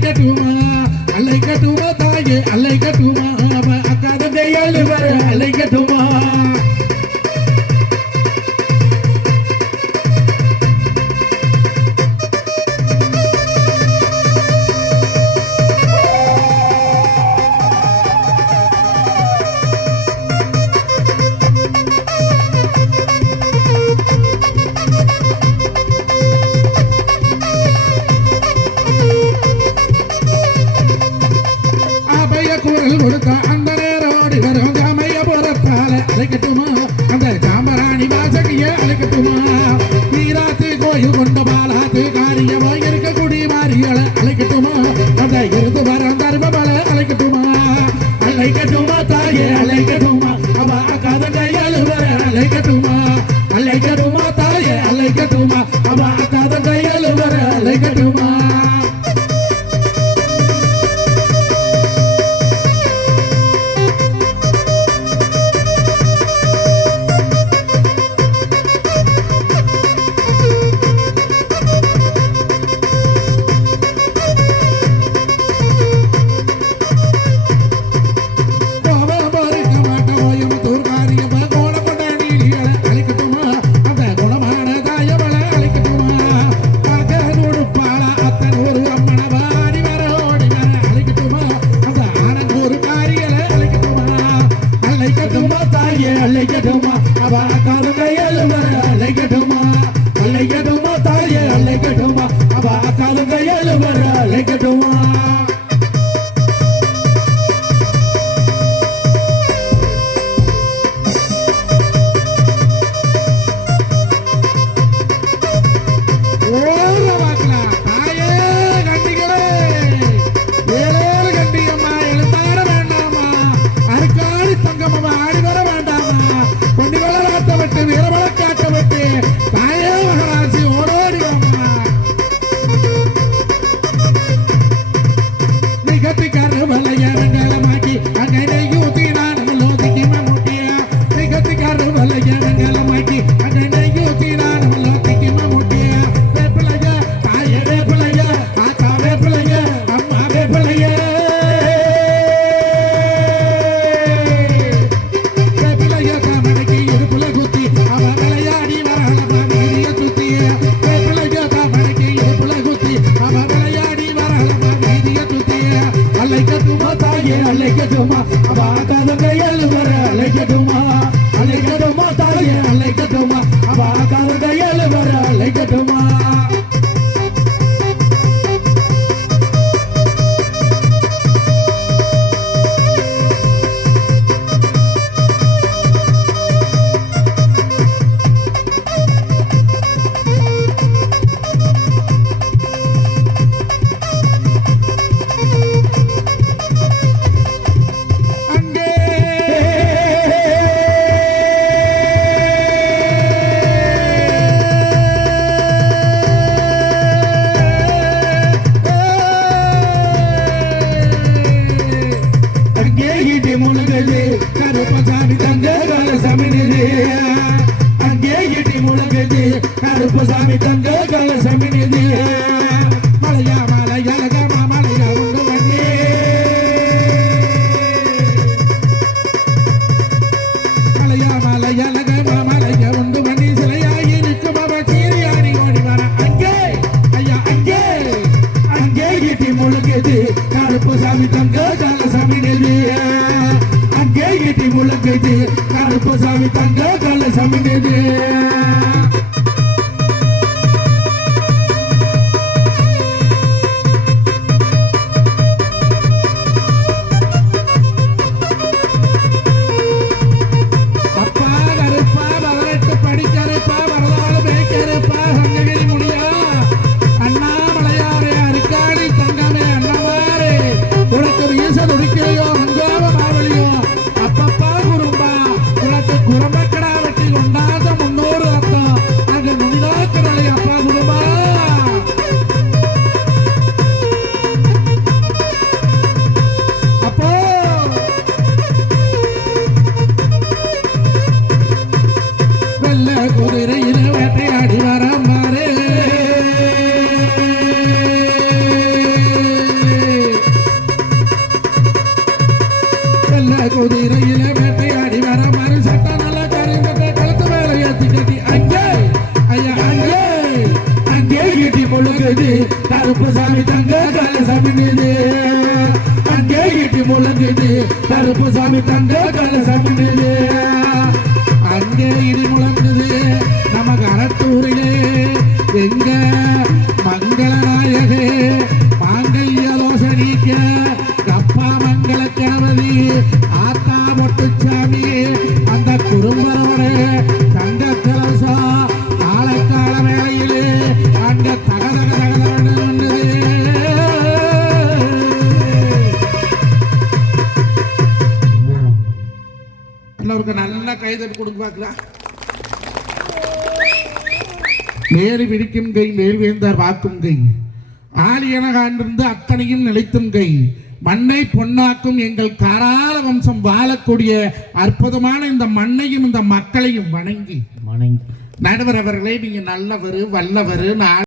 அலைக்கட்டுமா அலைக்கட்டுமா தாயே அலைக்கட்டுமா அக்காத கையால் வர அலைக்கட்டுமா கொடுத்த அந்த நேரம் ஓடி வரும் ஜாமைய புறத்தால அழைக்கட்டுமா அந்த ஜாம்பராணி வாசகிய அழைக்கட்டுமா நீராத்து கோயில் கொண்ட பாலாத்து காரியமா இருக்கக்கூடிய மாறியலை அழைக்கட்டுமா அந்த இருந்து வரும் தர்மமலை அழைக்கட்டுமா அழைக்கட்டுமா தாயே அழைக்கட்டுமா அவ அக்காத கையால் வர அழைக்கட்டுமா அழைக்கட்டுமா தாயே அழைக்கட்டுமா அவ அக்காத கையால் வர அழைக்கட்டுமா அலைக்கட்டுமா அவ அக்காத கையால் வர அலைக்கட்டுமா அலைக்கட்டுமா தாயே அலைக்கட்டுமா அவ அக்காத கையால் வர அலைக்கட்டுமா அலைக்கட்டுமா அவ அக்காத கையால் வர அலைக்கட்டுமா அலைக்கட்டுமா தாயே அலைக்கட்டுமா அவ அக்காத கையால் வர அலைக்கட்டுமா கருப்பசாமி தங்க கால சமினிது அங்கே இடி முழங்குது கருப்பசாமி தங்க கால சமினிது மலையா மலையழகமா மலையா உண்டு மண்ணே மலையா மலையழகமா மலையா உண்டு மண்ணி சிலையாயிருக்கும் அவ சீரியாணி ஓடி வர அங்கே ஐயா அங்கே அங்கே இடி முழங்குது கருப்பசாமி தங்க கால சமினிது அங்கே இடி முழங்குது கருப்பசாமி தங்க கால சமினிது அப்பா கருப்பா 18 படிக்கருப்பா வரலாறு பேக்கருப்பா சங்ககிரி முடியா அண்ணாமலையாரே அரிக்காடி தங்கமே அண்ணவாரே உனக்கு வீச துடிக்கையோ அங்கோவ மாவளியோ அப்பப்பா குறும்பா உனக்கு குரம்பக்கடா வெட்டி கொண்டாத 300 ரத்தம் முழங்குது கருப்பு சாமி தங்க கலசம் அங்கே இடி முழங்குது நம்ம கரத்தூரிலே எங்க மங்கள நாயகே மாங்கல்ய தோஷனிக்க கப்பா மங்கள கணபதி ஆத்தா மொட்டுச்சாமி அந்த குறும்பரோட தங்க கலசம் காலக்கால வேளையிலே அங்க தகதக தகதகன்னு எல்லாருக்கும் நல்ல கைதட்டு கொடுக்க பார்க்கலாம். மேலி பிடிக்கும் கை மேல் வேந்தார் வாக்கும் கை ஆலியன காண்டிருந்து அத்தனையும் நிலைத்தும் கை மண்ணை பொன்னாக்கும் எங்கள் காராள வம்சம் வாழக்கூடிய அற்புதமான இந்த மண்ணையும் இந்த மக்களையும் வணங்கி நடுவர் அவர்களே நீங்க நல்லவர் வல்லவர்